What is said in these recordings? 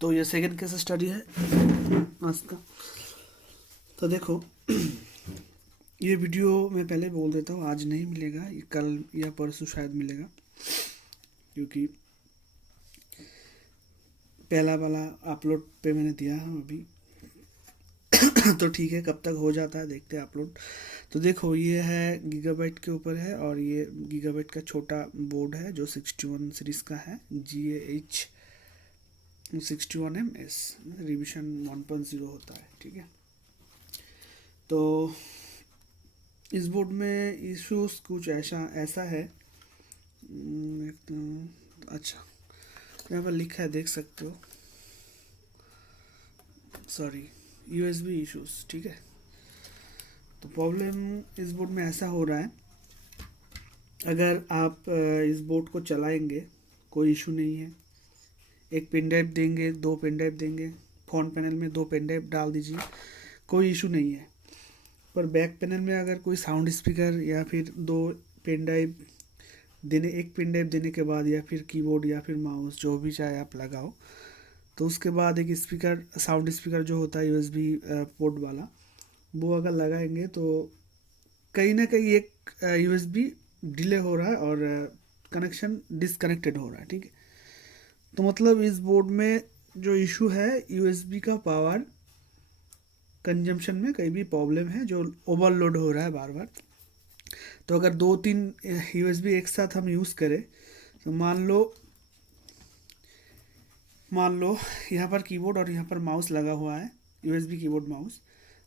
तो ये second case study है आज का। तो देखो ये वीडियो मैं पहले बोल देता हूँ, आज नहीं मिलेगा, ये कल या परसों शायद मिलेगा, क्योंकि पहला वाला अपलोड पे मैंने दिया है अभी। तो ठीक है, कब तक हो जाता है देखते हैं अपलोड। तो देखो ये है गीगाबाइट के ऊपर है, और ये गीगाबाइट का छोटा बोर्ड है जो 61 सीरीज़ का है, GAH61MS, रिविजन 1.0 होता है, ठीक है। तो इस बोर्ड में इश्यूज कुछ ऐसा ऐसा है। अच्छा, यहाँ पर लिखा है, देख सकते हो, सॉरी, USB इश्यूज, ठीक है। तो प्रॉब्लम इस बोर्ड में ऐसा हो रहा है, अगर आप इस बोर्ड को चलाएंगे कोई इशू नहीं है। एक पेन ड्राइव देंगे, दो पेन ड्राइव देंगे, फ्रंट पैनल में दो पेन ड्राइव डाल दीजिए, कोई इशू नहीं है। पर बैक पैनल में अगर कोई साउंड स्पीकर या फिर दो पेन ड्राइव देने, एक पेन ड्राइव देने के बाद, या फिर कीबोर्ड या फिर माउस जो भी चाहे आप लगाओ, तो उसके बाद एक स्पीकर, साउंड स्पीकर जो होता है USB पोर्ट वाला, वो अगर लगाएंगे तो कहीं ना कहीं एक USB डिले हो रहा है और कनेक्शन डिसकनेक्टेड हो रहा है, ठीक है। तो मतलब इस बोर्ड में जो इशू है, USB का पावर कंजम्पशन में कहीं भी प्रॉब्लम है, जो ओवरलोड हो रहा है बार बार। तो अगर दो तीन USB एक साथ हम यूज़ करें, तो मान लो यहाँ पर कीबोर्ड और यहाँ पर माउस लगा हुआ है, USB कीबोर्ड माउस,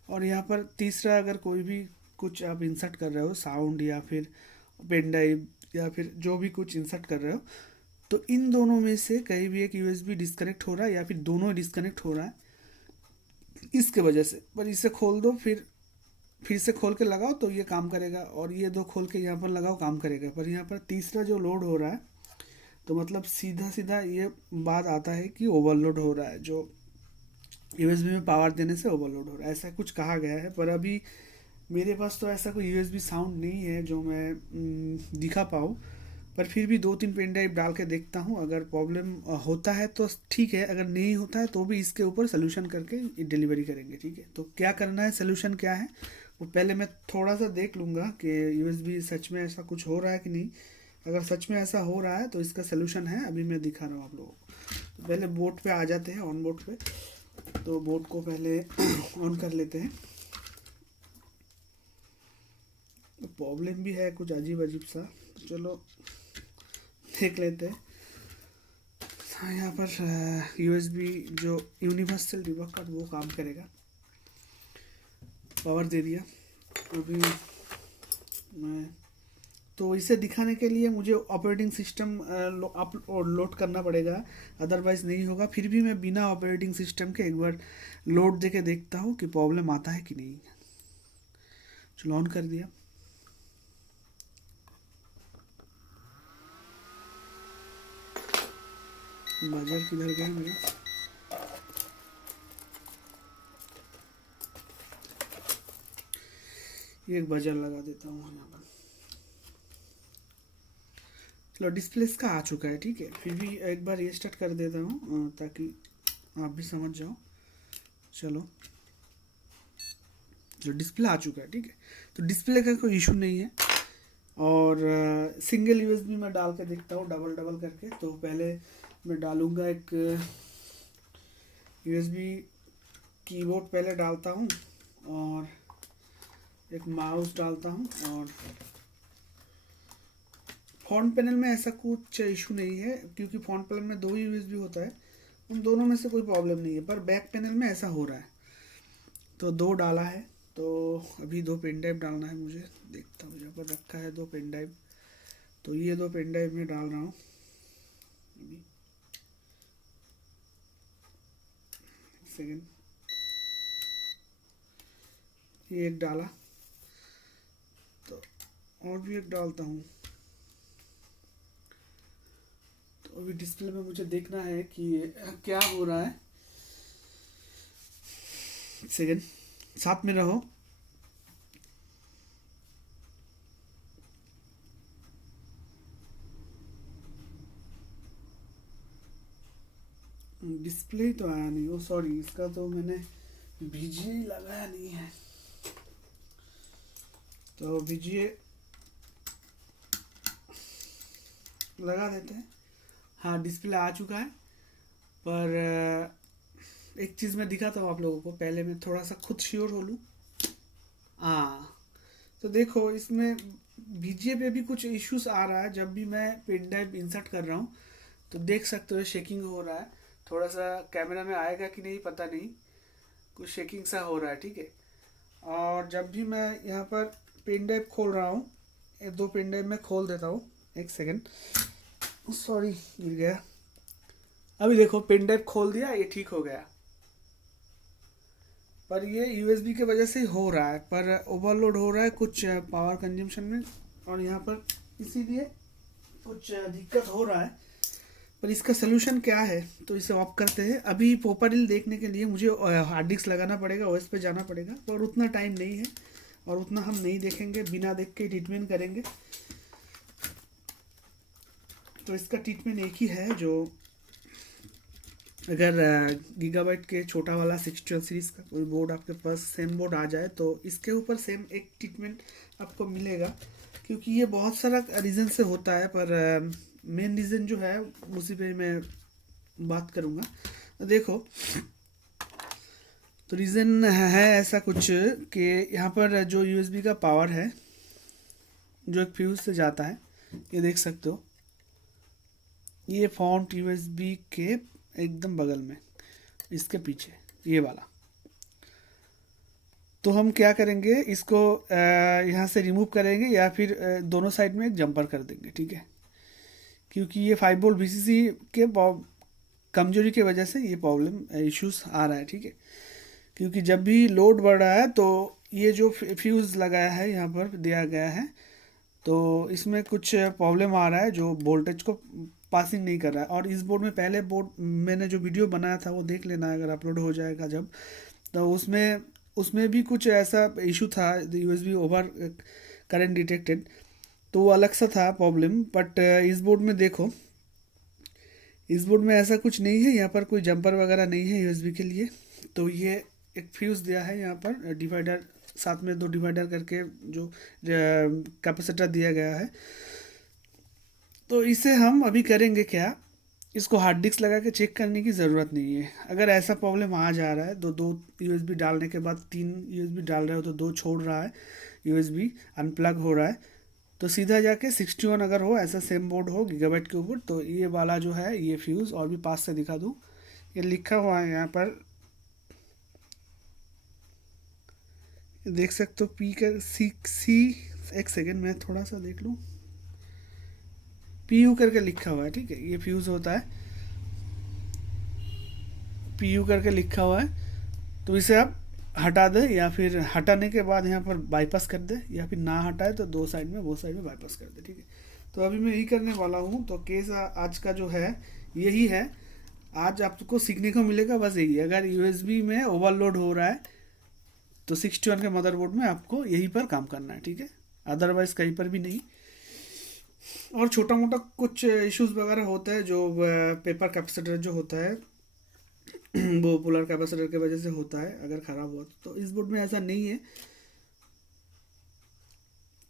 और यहाँ पर तीसरा अगर कोई भी कुछ आप इंसर्ट कर रहे हो, साउंड या फिर पेन ड्राइव या फिर जो भी कुछ इंसर्ट कर रहे हो, तो इन दोनों में से कहीं भी एक USB डिस्कनेक्ट हो रहा है या फिर दोनों डिस्कनेक्ट हो रहा है इसके वजह से। पर इसे खोल दो, फिर से खोल के लगाओ तो ये काम करेगा, और ये दो खोल के यहाँ पर लगाओ, काम करेगा। पर यहाँ पर तीसरा जो लोड हो रहा है, तो मतलब सीधा सीधा ये बात आता है कि ओवरलोड हो रहा है, जो USB में पावर देने से ओवरलोड हो रहा है, ऐसा कुछ कहा गया है। पर अभी मेरे पास तो ऐसा कोई USB साउंड नहीं है जो मैं दिखा पाऊँ। पर फिर भी दो तीन पेन ड्राइव डाल के देखता हूँ, अगर प्रॉब्लम होता है तो ठीक है, अगर नहीं होता है तो भी इसके ऊपर सोल्यूशन करके डिलीवरी करेंगे, ठीक है। तो क्या करना है, सोल्यूशन क्या है, वो पहले मैं थोड़ा सा देख लूँगा कि USB सच में ऐसा कुछ हो रहा है कि नहीं। अगर सच में ऐसा हो रहा है तो इसका सोल्यूशन है, अभी मैं दिखा रहा हूँ आप लोगों को। तो पहले बोर्ड पे आ जाते हैं, ऑन बोर्ड पे। तो बोर्ड को पहले ऑन कर लेते हैं। प्रॉब्लम भी है कुछ अजीब अजीब सा, तो चलो देख लेते हैं। हाँ, यहाँ पर USB जो यूनिवर्सल डिबग कार्ड वो काम करेगा, पावर दे दिया। अभी मैं तो इसे दिखाने के लिए मुझे ऑपरेटिंग सिस्टम लोड करना पड़ेगा, अदरवाइज़ नहीं होगा। फिर भी मैं बिना ऑपरेटिंग सिस्टम के एक बार लोड दे के देखता हूँ कि प्रॉब्लम आता है कि नहीं। चलो ऑन कर दिया। बाजार किधर गया मेरा, ये एक बाजार लगा देता हूँ यहाँ पर। चलो डिस्प्ले इसका आ चुका है, ठीक है। फिर भी एक बार ये स्टार्ट कर देता हूँ ताकि आप भी समझ जाओ। चलो, जो डिस्प्ले आ चुका है, ठीक है। तो डिस्प्ले का कोई इशू नहीं है, और सिंगल USB में डाल के देखता हूँ, डबल डबल करके। तो पहले मैं डालूँगा एक USB कीबोर्ड पहले डालता हूँ, और एक माउस डालता हूँ। और फ्रंट पैनल में ऐसा कुछ इशू नहीं है, क्योंकि फ्रंट पैनल में दो ही USB होता है, उन दोनों में से कोई प्रॉब्लम नहीं है। पर बैक पैनल में ऐसा हो रहा है। तो दो डाला है, तो अभी दो पेन ड्राइव डालना है मुझे, देखता हूँ यहाँ पर रखा है दो पेन ड्राइव। तो ये दो पेन ड्राइव में डाल रहा हूँ अभी। सेकेंड, ये एक डाला, तो और भी एक डालता हूँ। तो अभी डिस्प्ले में मुझे देखना है कि क्या हो रहा है। सेकेंड, साथ में रहो। डिस्प्ले ही तो आया नहीं, ओ सॉरी, इसका तो मैंने बीजीए लगाया नहीं है, तो बीजीए लगा देते हैं। हाँ, डिस्प्ले आ चुका है, पर एक चीज़ मैं दिखाता हूँ आप लोगों को, पहले मैं थोड़ा सा खुद श्योर हो लूँ। हाँ, तो देखो इसमें बीजीए पे भी कुछ इश्यूज आ रहा है, जब भी मैं पेन ड्राइव इंसर्ट कर रहा हूँ तो देख सकते हो शेकिंग हो रहा है। थोड़ा सा कैमरा में आएगा कि नहीं पता नहीं, कुछ शेकिंग सा हो रहा है, ठीक है। और जब भी मैं यहाँ पर पेन ड्राइव खोल रहा हूँ, ये दो पेन ड्राइव मैं खोल देता हूँ, एक सेकेंड, सॉरी गिर गया। अभी देखो पेन ड्राइव खोल दिया, ये ठीक हो गया, पर ये यूएसबी के वजह से ही हो रहा है, पर ओवरलोड हो रहा है कुछ पावर कंजम्पशन में, और यहाँ पर इसीलिए कुछ दिक्कत हो रहा है। पर इसका सोल्यूशन क्या है, तो इसे ऑफ करते हैं। अभी पोपारिल देखने के लिए मुझे हार्ड डिस्क लगाना पड़ेगा, ओएस पे जाना पड़ेगा, पर उतना टाइम नहीं है और उतना हम नहीं देखेंगे, बिना देख के ट्रीटमेंट करेंगे। तो इसका ट्रीटमेंट एक ही है, जो अगर गीगाबाइट के छोटा वाला 612 सीरीज़ का कोई बोर्ड आपके पास सेम बोर्ड आ जाए तो इसके ऊपर सेम एक ट्रीटमेंट आपको मिलेगा, क्योंकि ये बहुत सारा रीज़न से होता है, पर मेन रीज़न जो है उसी पे मैं बात करूँगा। देखो, तो रीज़न है ऐसा कुछ कि यहाँ पर जो यूएसबी का पावर है जो एक फ्यूज़ से जाता है, ये देख सकते हो, ये फॉन्ट यूएसबी के एकदम बगल में, इसके पीछे ये वाला। तो हम क्या करेंगे, इसको यहाँ से रिमूव करेंगे या फिर दोनों साइड में एक जंपर कर देंगे, ठीक है। क्योंकि ये 5 वोल्ट वीसीसी के कमजोरी की वजह से ये प्रॉब्लम इश्यूज आ रहा है, ठीक है। क्योंकि जब भी लोड बढ़ रहा है तो ये जो फ्यूज़ लगाया है यहाँ पर दिया गया है, तो इसमें कुछ प्रॉब्लम आ रहा है जो वोल्टेज को पासिंग नहीं कर रहा है। और इस बोर्ड में पहले बोर्ड मैंने जो वीडियो बनाया था वो देख लेना, अगर अपलोड हो जाएगा जब, तो उसमें उसमें भी कुछ ऐसा इशू था, यूएसबी ओवर करंट डिटेक्टेड, तो वो अलग सा था प्रॉब्लम। बट इस बोर्ड में देखो, इस बोर्ड में ऐसा कुछ नहीं है, यहाँ पर कोई जंपर वगैरह नहीं है यूएसबी के लिए। तो ये एक फ्यूज़ दिया है यहाँ पर, डिवाइडर साथ में 2 डिवाइडर करके जो कैपेसिटर दिया गया है। तो इसे हम अभी करेंगे क्या, इसको हार्ड डिस्क लगा के चेक करने की ज़रूरत नहीं है। अगर ऐसा प्रॉब्लम आ जा रहा है, दो यूएसबी डालने के बाद 3 यूएसबी डाल रहे हो तो 2 छोड़ रहा है, यूएसबी अनप्लग हो रहा है, तो सीधा जाके 61 अगर हो, ऐसा सेम बोर्ड हो गीगाबाइट के ऊपर, तो ये वाला जो है ये फ्यूज़, और भी पास से दिखा दूँ, ये लिखा हुआ है यहाँ पर, देख सकते हो, पी कर सी, एक सेकेंड मैं थोड़ा सा देख लूँ, पीयू करके लिखा हुआ है, ठीक है। ये फ्यूज़ होता है, पीयू करके लिखा हुआ है, तो इसे आप हटा दे, या फिर हटाने के बाद यहाँ पर बाईपास कर दे, या फिर ना हटाए तो दो साइड में, वो साइड में बाईपास कर दे, ठीक है। तो अभी मैं यही करने वाला हूँ। तो केस आज का जो है यही है, आज आपको सीखने को मिलेगा बस यही, अगर यूएसबी में ओवरलोड हो रहा है तो 61 के मदरबोर्ड में आपको यहीं पर काम करना है, ठीक है, अदरवाइज कहीं पर भी नहीं। और छोटा मोटा कुछ इश्यूज वगैरह होता है, जो पेपर कैपेसिटर जो होता है वो पोलर कैपेसिटर की वजह से होता है, अगर ख़राब हुआ तो इस बोर्ड में ऐसा नहीं है,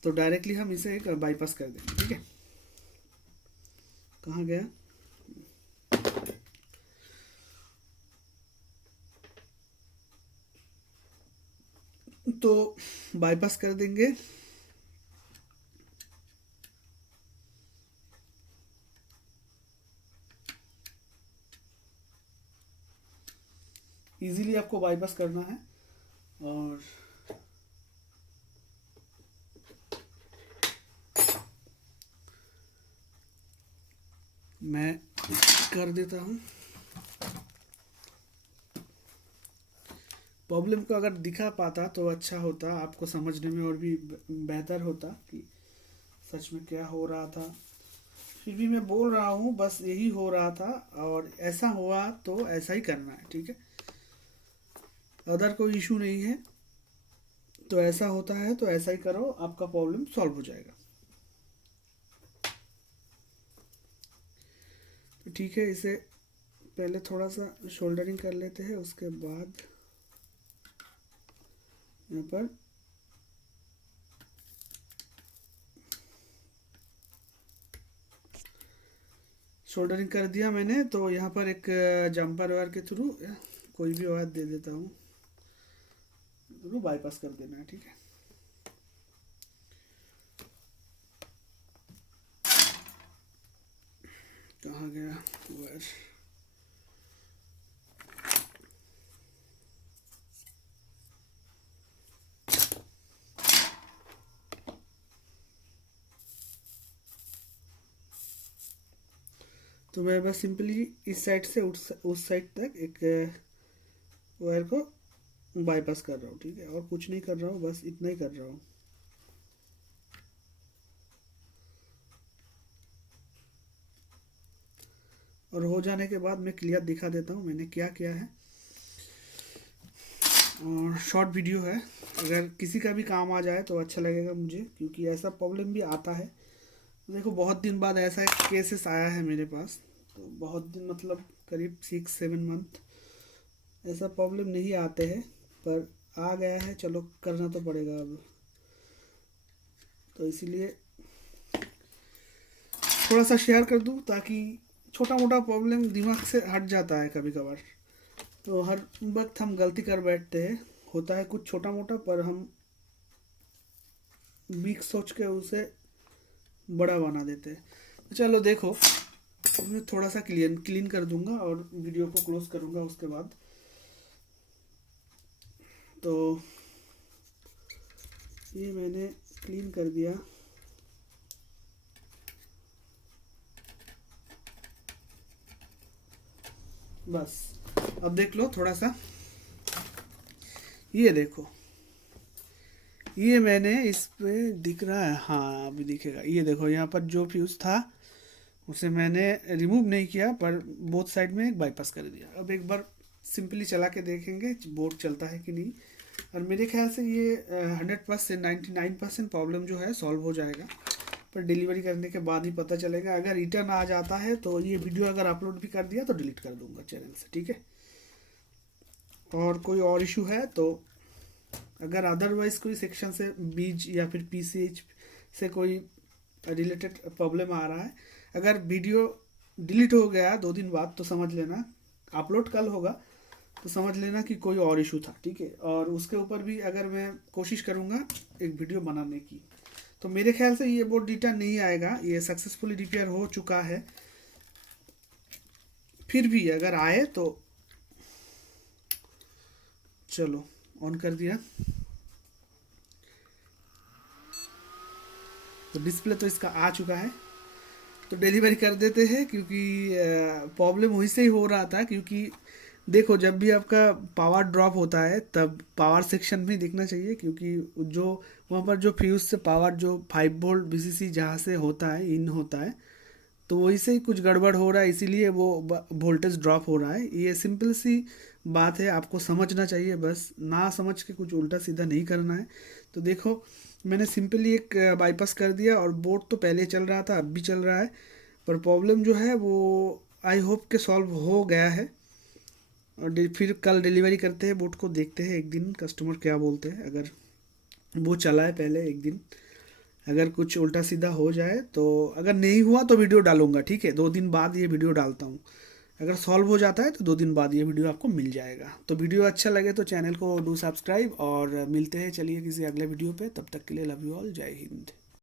तो डायरेक्टली हम इसे एक बाईपास कर देंगे, ठीक है। कहाँ गया, तो बाईपास कर देंगे। इजीली आपको बाईपास करना है, और मैं कर देता हूँ। प्रॉब्लम को अगर दिखा पाता तो अच्छा होता, आपको समझने में और भी बेहतर होता कि सच में क्या हो रहा था। फिर भी मैं बोल रहा हूँ बस यही हो रहा था, और ऐसा हुआ तो ऐसा ही करना है, ठीक है, अदर कोई इशू नहीं है। तो ऐसा होता है तो ऐसा ही करो, आपका प्रॉब्लम सॉल्व हो जाएगा। तो ठीक है, इसे पहले थोड़ा सा शोल्डरिंग कर लेते हैं, उसके बाद यहाँ पर शोल्डरिंग कर दिया मैंने। तो यहाँ पर एक जंपर वायर के थ्रू कोई भी वायर दे देता हूँ, थ्रू बाईपास कर देना है, ठीक है। कहाँ गया वायर? तो मैं बस सिंपली इस साइड से उस साइड तक एक वायर को बाईपास कर रहा हूँ, ठीक है, और कुछ नहीं कर रहा हूँ, बस इतना ही कर रहा हूँ। और हो जाने के बाद मैं क्लियर दिखा देता हूँ मैंने क्या किया है। और शॉर्ट वीडियो है, अगर किसी का भी काम आ जाए तो अच्छा लगेगा मुझे, क्योंकि ऐसा प्रॉब्लम भी आता है। देखो बहुत दिन बाद ऐसा एक केसेस आया है मेरे पास, तो बहुत दिन मतलब करीब 6-7 मंथ ऐसा प्रॉब्लम नहीं आते हैं, पर आ गया है, चलो करना तो पड़ेगा अब। तो इसीलिए थोड़ा सा शेयर कर दूँ, ताकि छोटा मोटा प्रॉब्लम दिमाग से हट जाता है कभी कभार। तो हर वक्त हम गलती कर बैठते हैं, होता है कुछ छोटा मोटा, पर हम वीक सोच के उसे बड़ा बना देते हैं। तो चलो देखो, मैं थोड़ा सा क्लीन कर दूंगा और वीडियो को क्लोज करूंगा उसके बाद। तो ये मैंने क्लीन कर दिया। बस अब देख लो थोड़ा सा, ये देखो, ये मैंने इस पे दिख रहा है, हाँ अभी दिखेगा। ये देखो यहाँ पर जो फ्यूज था उसे मैंने रिमूव नहीं किया, पर बोथ साइड में एक बाईपास कर दिया। अब एक बार सिंपली चला के देखेंगे बोर्ड चलता है कि नहीं। और मेरे ख्याल से ये 100% 99% प्रॉब्लम जो है सॉल्व हो जाएगा, पर डिलीवरी करने के बाद ही पता चलेगा। अगर रिटर्न आ जाता है तो ये वीडियो अगर अपलोड भी कर दिया तो डिलीट कर दूंगा चैनल से, ठीक है। और कोई और इशू है तो अगर अदरवाइज कोई सेक्शन से बीज या फिर पीसीएच से कोई रिलेटेड प्रॉब्लम आ रहा है, अगर वीडियो डिलीट हो गया 2 दिन बाद तो समझ लेना, अपलोड कल होगा तो समझ लेना कि कोई और इशू था, ठीक है। और उसके ऊपर भी अगर मैं कोशिश करूँगा एक वीडियो बनाने की। तो मेरे ख्याल से ये बोर्ड रिटर्न नहीं आएगा, ये सक्सेसफुली रिपेयर हो चुका है। फिर भी अगर आए तो चलो ऑन कर दिया, तो डिस्प्ले तो इसका आ चुका है। तो डिलीवरी कर देते हैं, क्योंकि प्रॉब्लम वहीं से ही हो रहा था। क्योंकि देखो जब भी आपका पावर ड्रॉप होता है तब पावर सेक्शन में दिखना चाहिए, क्योंकि जो वहाँ पर जो फ्यूज से पावर जो 5 वोल्ट वीसीसी जहाँ से होता है इन होता है, तो वही से ही कुछ गड़बड़ हो रहा है, इसीलिए वो वोल्टेज ड्रॉप हो रहा है। ये सिंपल सी बात है, आपको समझना चाहिए, बस ना समझ के कुछ उल्टा सीधा नहीं करना है। तो देखो मैंने सिंपली एक बाईपास कर दिया, और बोर्ड तो पहले चल रहा था अब भी चल रहा है, पर प्रॉब्लम जो है वो आई होप के सॉल्व हो गया है। और फिर कल डिलीवरी करते हैं बोर्ड को, देखते हैं एक दिन कस्टमर क्या बोलते हैं। अगर वो चला है पहले एक दिन, अगर कुछ उल्टा सीधा हो जाए तो, अगर नहीं हुआ तो वीडियो डालूंगा, ठीक है। 2 दिन बाद ये वीडियो डालता हूँ। अगर सॉल्व हो जाता है तो 2 दिन बाद ये वीडियो आपको मिल जाएगा। तो वीडियो अच्छा लगे तो चैनल को डू सब्सक्राइब, और मिलते हैं चलिए किसी अगले वीडियो पे। तब तक के लिए लव यू ऑल, जय हिंद।